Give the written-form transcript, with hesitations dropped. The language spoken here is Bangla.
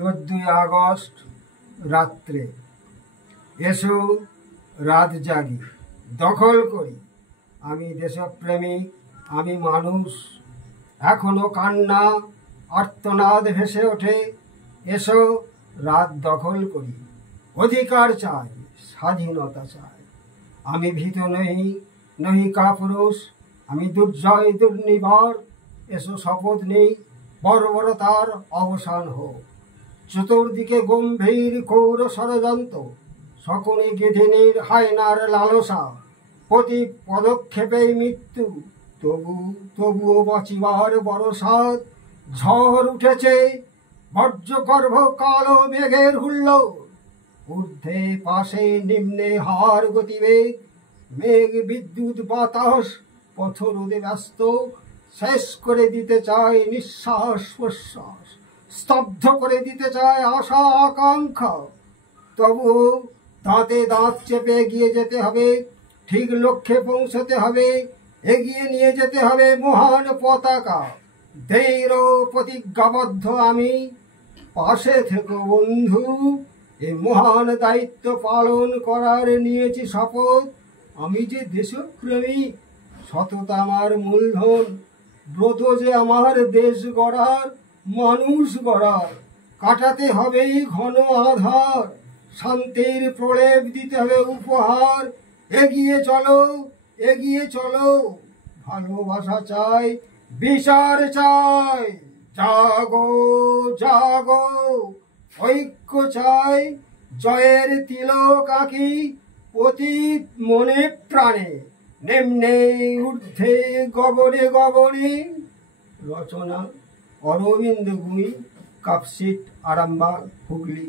14ই আগস্ট রাত্রে এসো রাত জাগি দখল করি। আমি দেশপ্রেমিক, আমি মানুষ। এখনো কান্না আর্তনাদ ভেসে ওঠে। এসো রাত দখল করি। অধিকার চাই, স্বাধীনতা চাই। আমি ভীত নহি, নহি কাপুরুষ। আমি দুর্জয় দুর্নিবার। এসো শপথ নেই, বর্বরতার অবসান হোক। চতুর্দিকে গম্ভীর কৌর ষড়যন্ত্র, শকুনি গিধিনীর হায়নার লালসা। প্রতি পদক্ষেপেই মৃত্যু, তবুও বাঁচিবার বড় সাধ। ঝড় উঠেছে, বজ্রগর্ভ কালো মেঘের হুল্লোড়। ঊর্ধ্বে পাশে নিম্নে হার গতিবেগ। মেঘ বিদ্যুৎ বাতাস পথরোধে ব্যস্ত। শেষ করে দিতে চায় নিঃশ্বাস প্রশ্বাস, স্তব্ধ করে দিতে চায় আশা আকাঙ্ক্ষা। তবুও দাঁতে দাঁত চেপে এগিয়ে যেতে হবে, ঠিক লক্ষ্যে পৌঁছতে হবে। এগিয়ে নিয়ে যেতে হবে মহান পতাকা। দৃঢ় প্রতিজ্ঞাবদ্ধ আমি, পাশে থেকো বন্ধু। এই মহান দায়িত্ব পালন করার নিয়েছি শপথ। আমি যে দেশপ্রেমিক, সততা আমার মূলধন। ব্রত যে আমার দেশ গড়ার, মানুষ গড়ার। কাটাতে হবেই ঘন আধার, শান্তির প্রলেপ দিতে হবে উপহার। এগিয়ে চলো, এগিয়ে চলো। ভালোবাসা চাই, বিচার চাই। জাগো জাগো, ঐক্য চাই। জয়ের তিলক আঁকি প্রতি মনে প্রাণে। নিম্নে ঊর্ধ্বে গগনে গগনে। রচনা অরবিন্দ গুই, কাপশিট, আরামবাগ, হুগলি।